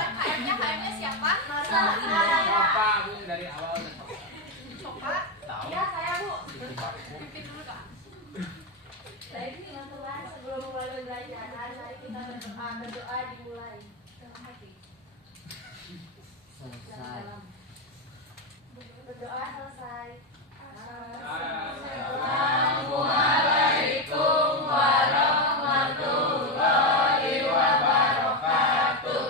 KM-nya siapa? Bapak, Bu, dari awal udah Coba. tahu. Ya saya Bu. Pimpin dulu Kak. Baik teman-teman, sebelum mulai pembelajaran, mari kita berdoa. Berdoa dimulai. Selesai. Berdoa selesai. Assalamualaikum warahmatullahi wabarakatuh.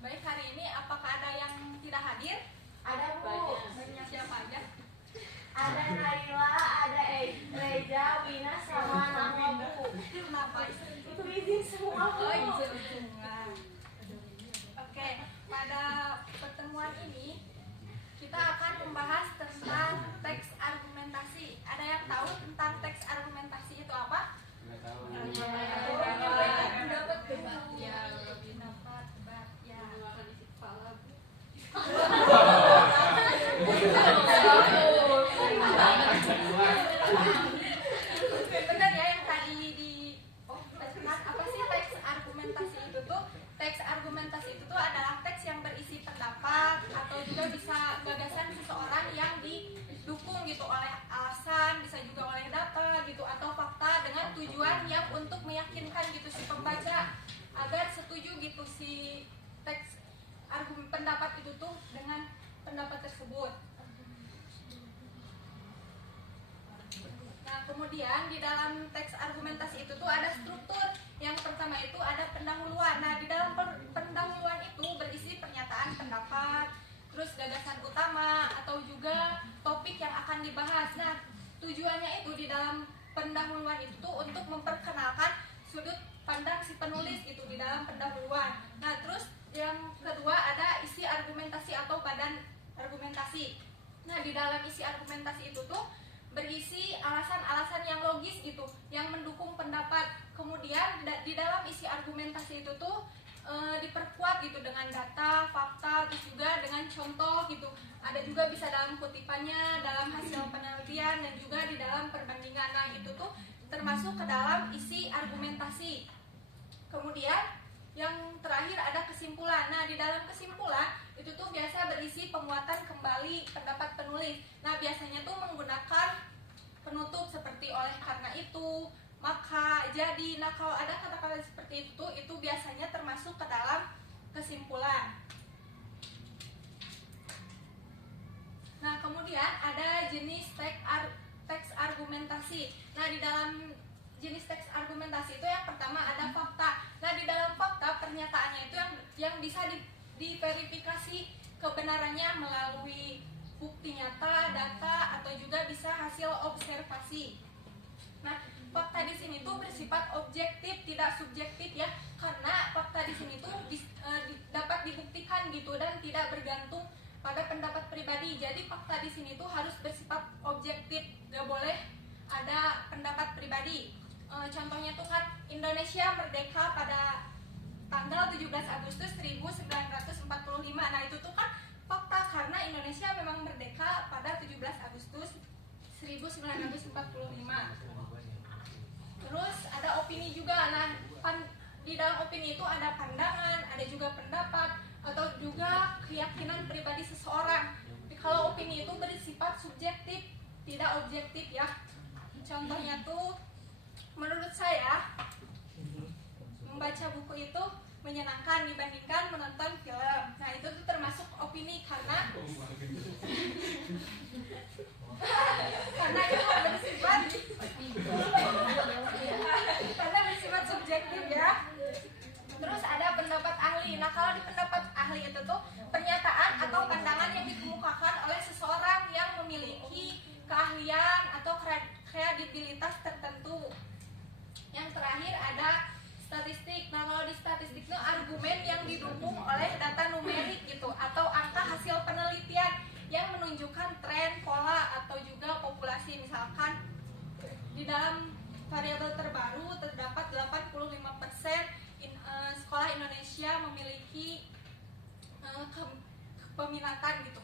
Baik, hari ini apakah ada yang tidak hadir? Ada Bu. Banyak siapa aja? Ada Naila, ada Reja, Wina, sama nama Bu. Kenapa? Itu izin semua Bu. Oh, izin semua. Oke, pada pertemuan ini kita akan membahas tentang teks argumentasi. Ada yang tahu tentang teks argumentasi itu apa? Nggak tahu. Pendapat debat ya, pendapat debat ya. Benar ya yang tadi apa sih teks argumentasi itu tuh? Teks argumentasi itu tuh adalah teks yang berisi pendapat atau juga bisa gagasan seseorang yang didukung gitu oleh alasan, bisa juga oleh data gitu atau fakta dengan tujuan yang untuk meyakinkan gitu si pembaca agar setuju gitu si teks argumen pendapat itu tuh dengan pendapat tersebut. Nah, kemudian di dalam teks argumentasi itu tuh ada struktur. Yang pertama itu ada pendahuluan. Nah, di dalam pendahuluan itu berisi pernyataan pendapat, terus gagasan utama atau juga topik yang akan dibahas. Nah, tujuannya itu di dalam pendahuluan itu tuh untuk memperkenalkan sudut pandang si penulis gitu di dalam pendahuluan. Nah, terus yang kedua ada isi argumentasi atau badan argumentasi. Nah, di dalam isi argumentasi itu tuh berisi alasan-alasan yang logis gitu, yang mendukung pendapat. Kemudian di dalam isi argumentasi itu tuh diperkuat gitu dengan data, fakta, terus juga dengan contoh gitu. Ada juga bisa dalam kutipannya, dalam hasil penelitian dan juga di dalam perbandingan. Nah, itu tuh termasuk ke dalam isi argumentasi. Kemudian yang terakhir ada kesimpulan. Nah, di dalam kesimpulan itu tuh biasa berisi penguatan kembali pendapat penulis. Nah, biasanya tuh menggunakan penutup seperti oleh karena itu, maka, jadi. Nah, kalau ada kata-kata seperti itu biasanya termasuk ke dalam kesimpulan. Nah, kemudian ada jenis teks argumentasi. Nah, di dalam jenis teks argumentasi itu yang pertama ada fakta. Nah, di dalam fakta pernyataannya itu yang bisa diverifikasi kebenarannya melalui bukti nyata, data, atau juga bisa hasil observasi. Nah, fakta di sini tuh bersifat objektif, tidak subjektif ya, karena fakta di sini tuh dapat dibuktikan gitu dan tidak bergantung pada pendapat pribadi. Jadi fakta di sini tuh harus bersifat objektif, gak boleh ada pendapat pribadi. Contohnya tuh kan Indonesia merdeka pada tanggal 17 Agustus 1945. Nah, itu tuh kan fakta karena Indonesia memang merdeka pada 17 Agustus 1945. Terus ada opini juga. Nah, di dalam opini itu ada pandangan, ada juga pendapat atau juga keyakinan pribadi seseorang. Kalau opini itu bersifat subjektif, tidak objektif ya. Contohnya tuh menurut saya membaca buku itu menyenangkan dibandingkan menonton film. Nah, itu tuh termasuk opini karena bersifat subjektif ya. Terus ada pendapat ahli. Nah, kalau di pendapat ahli itu tuh pernyataan atau pandangan yang dikemukakan oleh seseorang yang memiliki keahlian atau kredibilitas tertentu. Yang terakhir ada statistik. Nah, kalau di statistik itu argumen yang didukung oleh data numerik gitu atau angka hasil penelitian yang menunjukkan tren, pola atau juga populasi. Misalkan di dalam variabel terbaru terdapat 85% sekolah Indonesia memiliki peminatan gitu.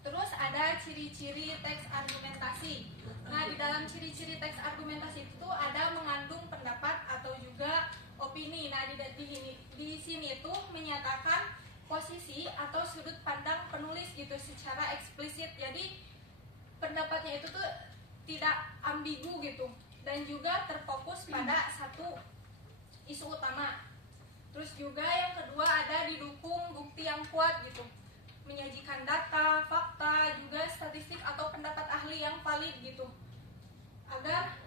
Terus ada ciri ciri-ciri teks argumentasi. Nah, di dalam ciri-ciri teks argumentasi itu ada mengandung pendapat atau juga opini. Nah, di sini itu menyatakan posisi atau sudut pandang penulis gitu secara eksplisit. Jadi pendapatnya itu tuh tidak ambigu gitu dan juga terfokus pada satu isu utama. Terus juga yang kedua ada didukung bukti yang kuat gitu, menyajikan data, fakta, juga statistik atau pendapat ahli yang valid gitu agar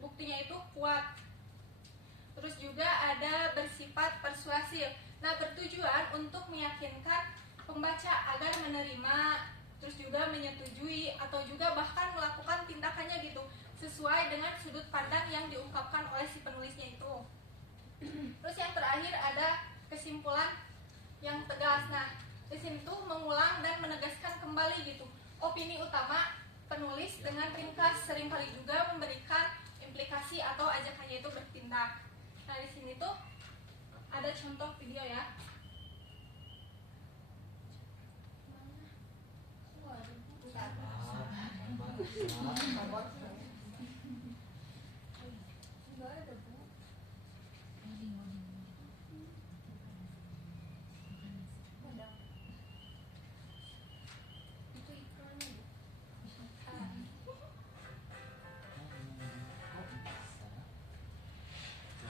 buktinya itu kuat. Terus juga ada bersifat persuasif. Nah, bertujuan untuk meyakinkan pembaca agar menerima, terus juga menyetujui atau juga bahkan melakukan tindakannya gitu sesuai dengan sudut pandang yang diungkapkan oleh si penulisnya itu. Terus yang terakhir ada kesimpulan yang tegas. Nah, di sini tuh mengulang dan menegaskan kembali gitu opini utama penulis dengan ringkas, seringkali juga memberikan implikasi atau ajakannya itu bertindak. Nah, di sini tuh ada contoh video ya.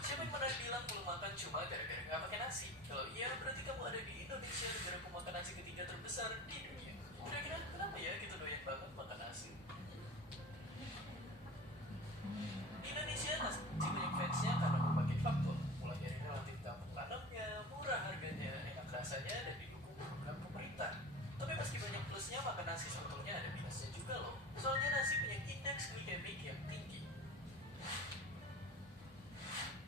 Siapa yang pernah bilang belum makan cuma gara-gara nggak pakai nasi? Kalau iya, berarti kamu ada di Indonesia, negara pemakan nasi ketiga terbesar di dunia. Kira-kira kenapa ya gitu doyan banget makan nasi? Di Indonesia, nasi banyak fansnya karena berbagai faktor, mulai dari relatif gampang tanamnya, murah harganya, enak rasanya, dan didukung program pemerintah. Tapi meski banyak plusnya, makan nasi sebetulnya ada minusnya juga loh. Soalnya nasi punya indeks glikemik yang tinggi.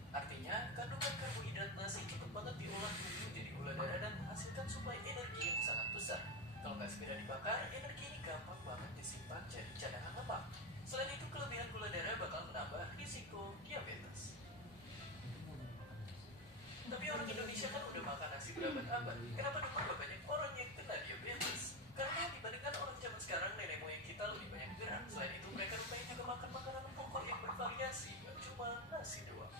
Artinya, kandungan karbohidrat nasi cukup banget diolah tubuh jadi gula darah dan menghasilkan suplai energi yang sangat besar. Kalau nggak segera dibakar, energi ini gampang banget disimpan jadi cadangan lemak. Selain itu, kelebihan gula darah bakal menambah risiko diabetes. Tapi orang Indonesia kan udah makan nasi berabad-abad. Kenapa juga banyak orang yang kena diabetes? Karena dibandingkan orang zaman sekarang, nenek moyang kita lebih banyak gerak. Selain itu, mereka rupanya juga makan makanan pokok yang bervariasi, gak cuma nasi doang.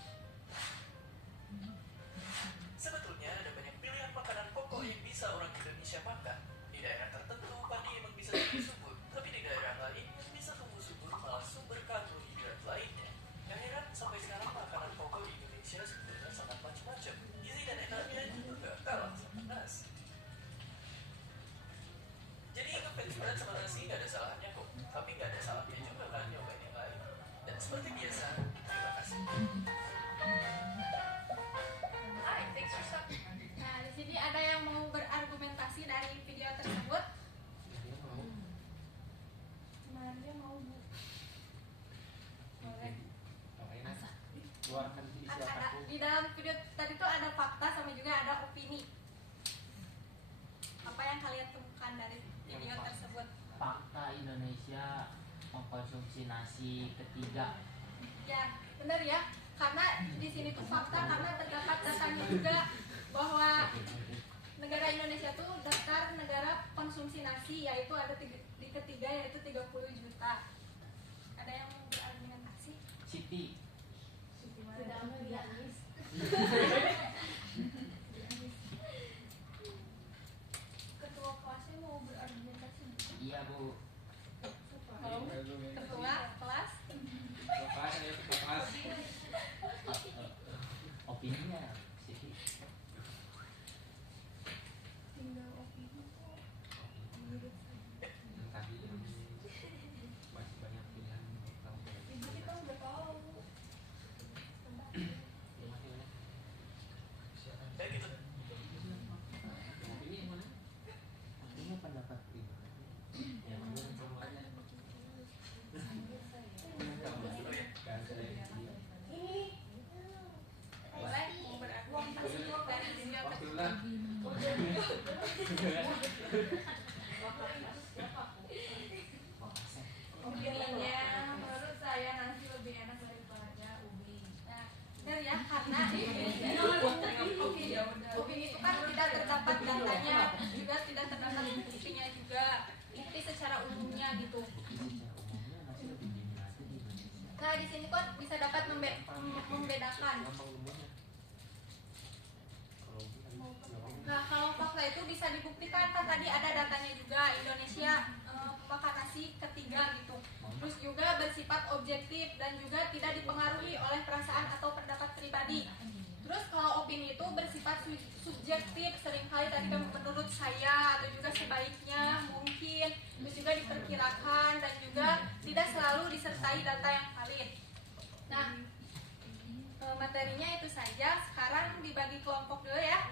Sebetulnya ada banyak pilihan makanan pokok yang bisa orang Indonesia makan. Di daerah tertentu, padi emang bisa tumbuh subur, tapi di daerah lain yang bisa tumbuh subur malah sumber karbohidrat lainnya. Gak heran sampai sekarang makanan pokok di Indonesia sebetulnya sangat macam-macam. Gizi dan enaknya juga gak kalah sama nasi. Jadi ngefans berat sama nasi gak ada salahnya kok, tapi gak ada salahnya juga kan nyobain yang lain. Dan seperti biasa, terima kasih. Nah, di sini ada yang mau berargumentasi dari video tersebut. Dia mau Bu. Boleh. Keluarkan isi Ada, otakku. di dalam video tadi tuh ada fakta sama juga ada opini. Apa yang kalian temukan dari video tersebut? Fakta Indonesia mengkonsumsi nasi ketiga. Ya, benar ya. Karena di sini tuh fakta karena terdapat datanya juga bahwa negara Indonesia tuh daftar negara konsumsi nasi yaitu ada di ketiga yaitu 30 juta. Ada yang mau berargumentasi? Siti. Sudah menangis. Ketua kelasnya mau berargumentasi? Iya Bu. Kalau ketua kelas Lepas ya, lepas. Opininya Siti. tinggal opini kok. Tadi yang baca Nah, di sini kok bisa dapat membedakan. Nah, kalau fakta itu bisa dibuktikan, kan tadi ada datanya juga, Indonesia makan nasi ketiga gitu. Terus juga bersifat objektif dan juga tidak dipengaruhi oleh perasaan atau pendapat pribadi. Terus kalau opini itu bersifat subjektif, seringkali tadi kan menurut saya atau juga sebaiknya mungkin, terus juga diperkirakan dan juga tidak selalu disertai data yang valid. Nah, materinya itu saja. Sekarang dibagi kelompok dulu ya.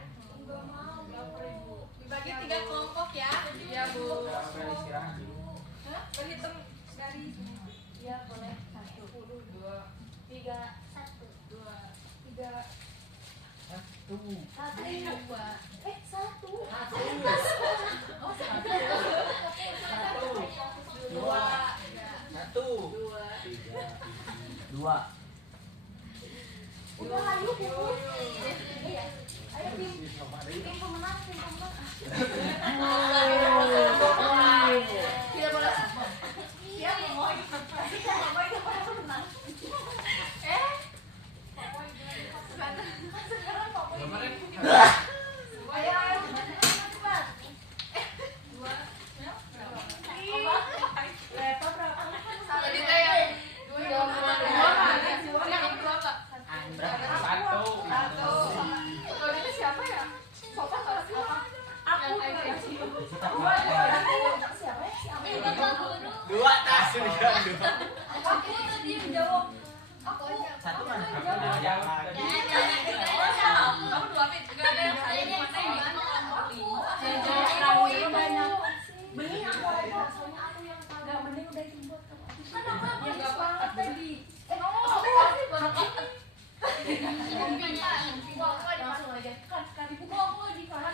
Dibagi 3 kelompok ya. Iya Bu. Istirahat dulu. Berhitung dari Iya boleh. 1, 2, 3, 1, 2, 3, 1, 2. 1. Dua. 2. Udah ayo Bu. Ayo tim pemenang. Tidak boleh. Siap Momoy. Momoy itu pemenang. Sekarang Momoy. Ayo cepat. 2. Berapa? tadi teh yang Satu. Kalau itu siapa ya? Sofa atau siapa? Aku. Dua. Siapa ya? Dua tas sudah. Aku tadi menjawab. Aku. Satu mana? Jawab. Kamu 2 fit. Enggak ada yang Banyak. Mending aku aja, soalnya aku yang tahu. Enggak, mending udah itu buat kamu. Kan aku yang enggak apa-apa tadi. Langsung aja. Kan dibuka aku di kanan.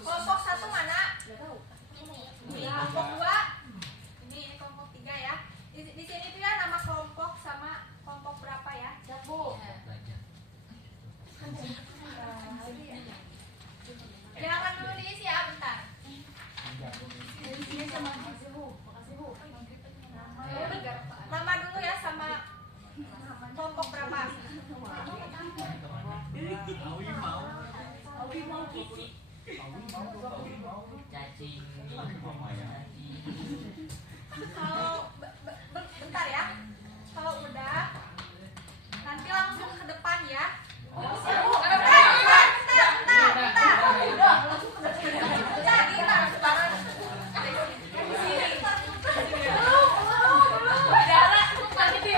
Kelompok 1 mana? Enggak tahu. Ini kelompok 2. Ini kelompok 3 ya. Di sini tuh ya nama kelompok sama kelompok berapa ya? Siap, Bu. Silakan dulu diisi ya, bentar. Ini sama makasih, Bu. Makasih, Bu. Nama dulu ya sama kelompok berapa? Awi mau kiki. Cacing. Kalau bentar ya. Kalau udah nanti langsung ke depan ya. Bentar.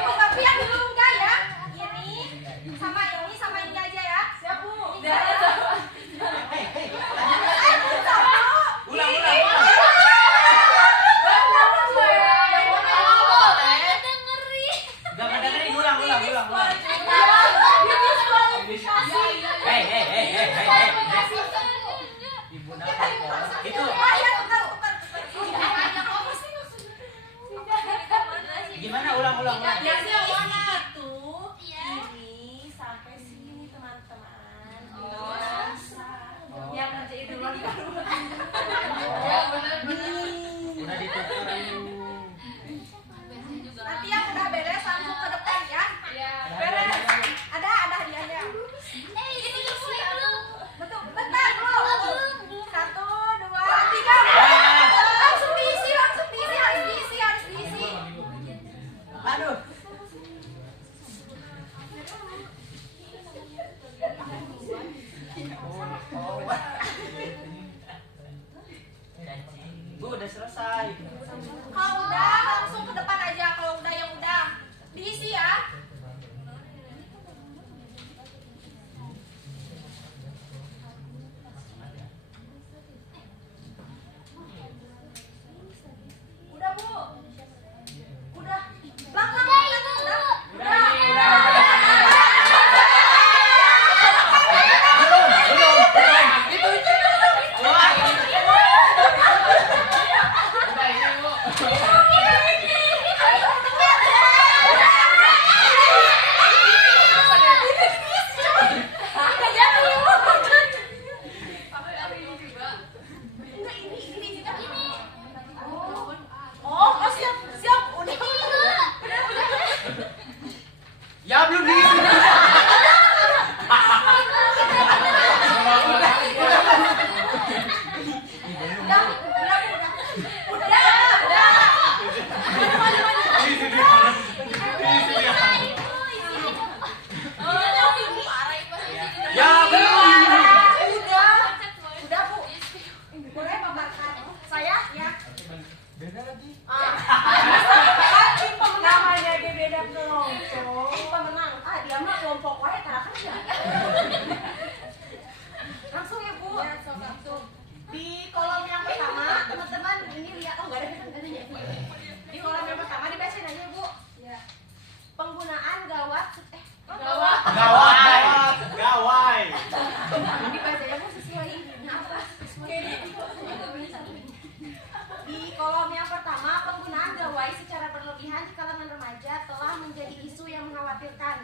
Tapi yang dulu enggak ya. Ini sama ini aja ya. Siap, Bu. Gak dengerin, ulang. Hei. Ibu nak itu gimana? Ulang. Biasanya itu ini sampai sini teman-teman. Yang kerja itu lagi kan. udah ditukar. Nanti yang udah beres langsung ke depan ya. Beres. Ada hadiahnya. Betul, bentar dulu. 1, 2, 3. Langsung diisi, harus diisi. Aduh. Bu udah selesai. Kalau udah langsung ke depan aja. Kalau udah yang udah diisi ya. Udah Bu. Udah. Belakang. Langsung ya Bu. Ya, langsung. Di kolom yang pertama, teman-teman ini lihat, oh nggak ada katanya. Di kolom yang pertama dibacain aja Bu. Ya. Penggunaan gawat, Gawat. Gawai. dibacanya Bu sesuai ini apa? Di kolom yang pertama, penggunaan gawai secara berlebihan di kalangan remaja telah menjadi isu yang mengkhawatirkan.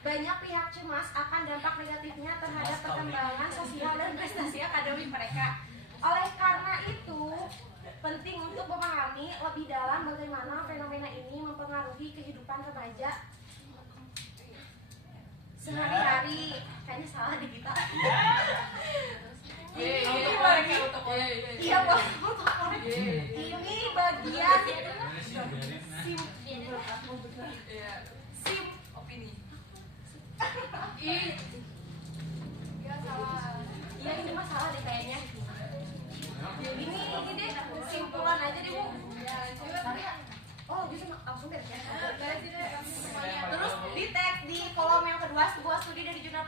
Banyak pihak cemas akan dampak negatifnya terhadap perkembangan sosial dan prestasi akademik mereka. Oleh karena itu, penting untuk memahami lebih dalam bagaimana fenomena ini mempengaruhi kehidupan remaja sehari-hari. Kayaknya salah di kita. Ini bagian, iya boleh otokorek. Ini bagian sim Opini. ya salah. Iya ini masalah deh kayaknya. Ini deh kesimpulan aja deh Bu. Oh bisa langsung deh. Terus di tag di kolom yang kedua sebuah studi dari jurnal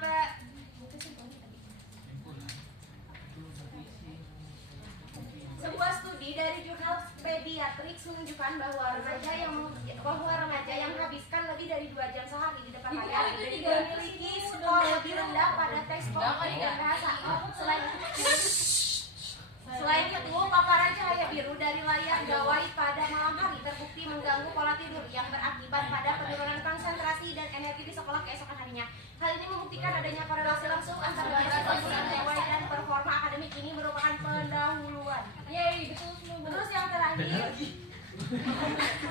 Sebuah studi dari jurnal Pediatrics menunjukkan bahwa remaja yang menghabiskan lebih dari 2 jam sehari di depan layar memiliki skor lebih rendah pada tes kognitif dan bahasa. Selain itu, paparan cahaya biru dari layar gawai pada malam hari terbukti mengganggu pola tidur yang berakibat pada penurunan konsentrasi dan energi di sekolah keesokan harinya. Hal ini membuktikan adanya korelasi langsung antara penggunaan gawai dan performa akademik. Ini merupakan pendahuluan. Yeay, betul semua. Terus yang terakhir, Udah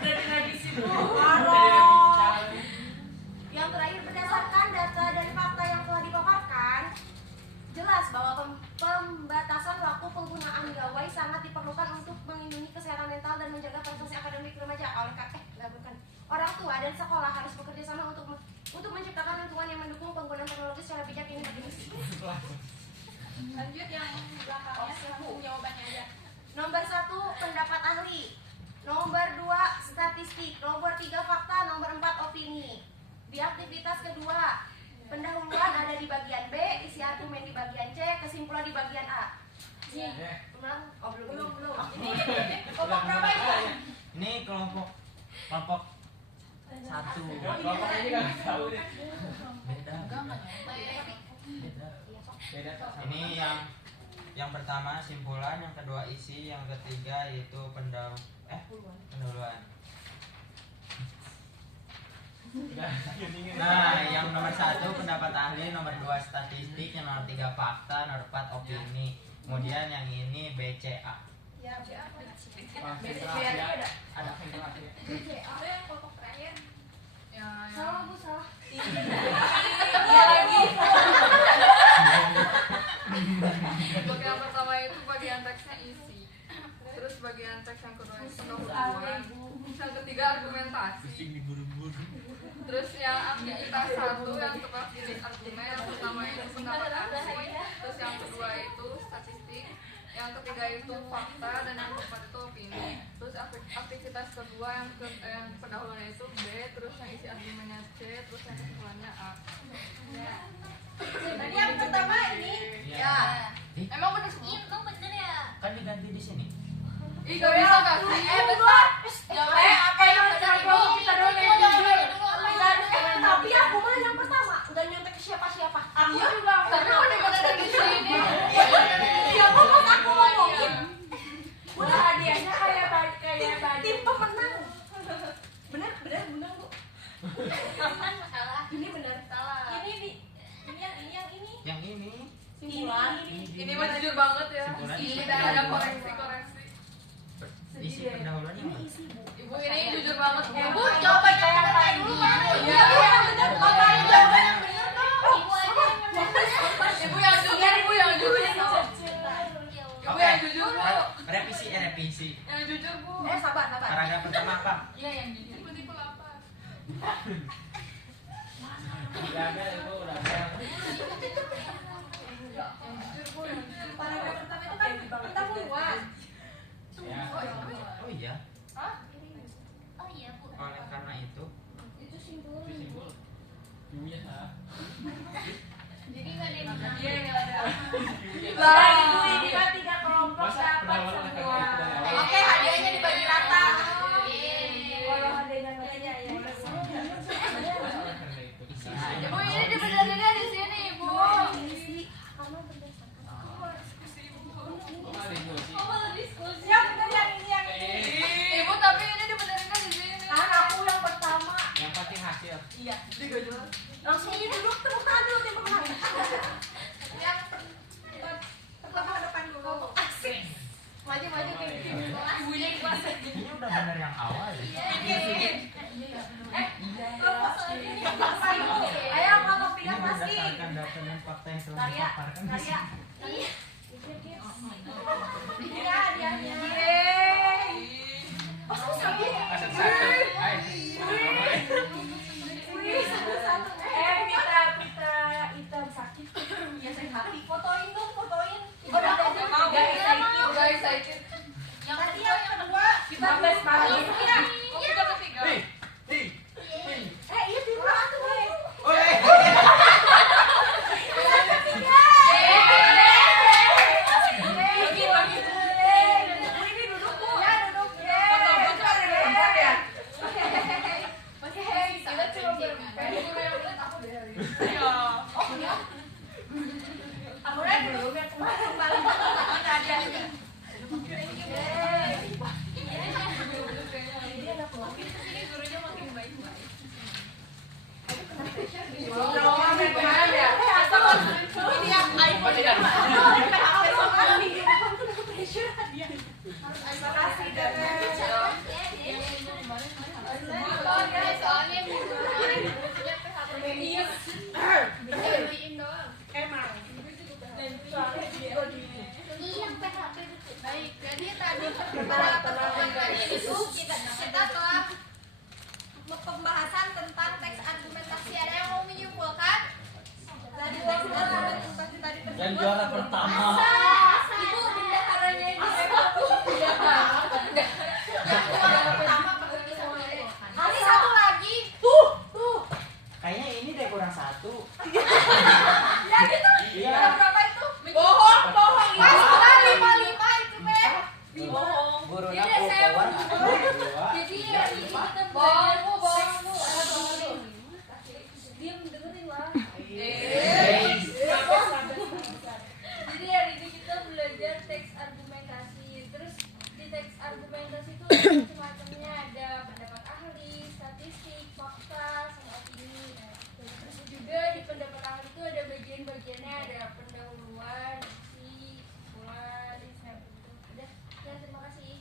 dihabisin. yang terakhir berdasarkan data dan fakta yang telah dipaparkan, jelas bahwa pembatasan waktu penggunaan gawai sangat diperlukan untuk melindungi kesehatan mental dan menjaga prestasi akademik remaja. Orang tua dan sekolah harus bekerja sama untuk menciptakan lingkungan yang mendukung penggunaan teknologi secara bijak ini. Lanjut yang belakangnya, langsung jawabannya aja. Nomor 1 pendapat ahli, nomor 2 statistik, nomor 3 fakta, nomor 4 opini. Di aktivitas kedua, pendahuluan ada di bagian B, isi argumen di bagian C, kesimpulan di bagian A. Ulang? Oh belum. Ini kelompok berapa itu? Ini kelompok 1. Kelompok ini nggak tahu nih. Beda. Ini yang pertama simpulan, yang kedua isi, yang ketiga yaitu pendahuluan. Nah, yang nomor 1 pendapat ahli, nomor 2 statistik, yang nomor 3 fakta, nomor 4 opini. Kemudian yang ini BCA. Ya, apa? Ada konsentrasi. Itu yang kelompok terakhir. Salah Bu, salah. Iya lagi. Bagian pertama itu bagian teksnya isi, terus bagian teks yang kedua itu pendahuluan, yang ketiga argumentasi, terus yang aktivitas 1 yang tepat jenis argumen, yang pertama itu pendapat ahli, terus yang kedua itu statistik, yang ketiga itu fakta, dan yang keempat itu opini. Terus aktivitas kedua yang pendahuluannya itu B, terus yang isi argumennya C, terus yang kesimpulannya A. Tadi yang pertama ini. Ya. Emang bener semua? Itu bener ya? Kan diganti di sini. Ih, gak bisa gak sih? Bentar. Apa yang tadi? Kita dulu yang jujur. Tapi aku mah yang pertama, nggak nyontek ke siapa-siapa. Aku juga. Tapi kok dimana di sini? Siapa pas aku ngomongin? Udah hadiahnya kayak baju. Tim pemenang. Bener Bu. Salah. Ini bener. Salah. Ini Yang ini Simpulan. Ini mah jujur banget ya. Simpulan. Tidak ada koreksi. isi pendahuluan yang Ini mana? isi Bu. Ibu ini jujur banget. Bu, jawabannya yang bener dulu kan? Iya. Jawaban yang bener dong. Ibu aja yang bener. Ibu yang jujur, ibu yang jujur. Ibu yang jujur. Revisi. Yang jujur, Bu. Sabar. Paragraf pertama apa? Iya yang jujur. Tipe 8. Udah ada itu udah ada. Paragraf pertama itu kan pendahuluan. Ya. Oh iya. Hah? Oh iya Bu. Oleh karena itu Itu simpul. Itu simpul. Ibunya salah. Dari ibu ini kan 3 kelompok Masa dapat pendahuluan semua. karena itu dari awal? Oke, hadiahnya dibagi rata. Kalau adanya nggak ada ya. Karena itu. Ibu ini dibenerinnya di sini, Ibu. Oh, ada ibu sih. Yang bener yang ini yang ini. Ibu tapi ini dibenerinnya di sini. Kan aku yang pertama. Yang penting hasil. Iya. Langsung ini duduk tepuk tangan dulu tepuk tangan. Yang pertama ke depan dulu. Asik. Maju kayak gini. Ibunya ikhlas. Ini udah bener yang awal ya. Ayo kalau Ini pindah pasti. berdasarkan data dan fakta yang telah Karya, dipaparkan di karya. sini. Ini hadiahnya. Asal satu. Pita hitam sakit. Ya sehat. Fotoin dong, fotoin. Udah aku mau. Guys, Excited. Yang tadi yang kedua. kita best banget. Oke, dapat 3. Iya di rumah tuh. Ini duduk Bu. Ya duduk. Foto gue tuh ada di tempat ya. Kita cuma bermain. Ibu yang lihat aku deh hari ini. Iya. Aku udah dulu biar kembali ada hadiahnya. Ini gurunya makin baik-baik. Ini yang iPhone ya. Terima kasih Soalnya minggu kemarin bukunya PHP. Beliin doang. Baik, jadi tadi para pertemuan itu kita telah pembahasan tentang teks argumentasi. Ada yang mau menyimpulkan dari teks argumentasi tadi tersebut? Dan juara pertama. Ibu bendaharanya ini yang juara pertama pergi semuanya. Ini satu lagi. Kayaknya ini deh kurang satu. Ya gitu. Iya. Berapa itu? Bohong. Mas, bukan 55 itu, Beb. Gurunya full power. Jadi hari ini kita bohong bu. diam dengerin lah. Jadi hari ini kita belajar teks argumentasi. Terus di teks argumentasi itu ada macam-macamnya, ada pendapat ahli, statistik, fakta, sama opini. Terus juga di pendapat ahli itu ada bagian-bagiannya, ada pendahuluan, isi, kesimpulan, nah begitu. Udah, ya terima kasih.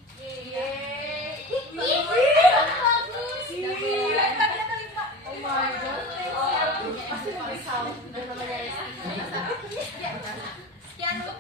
Sekian untuk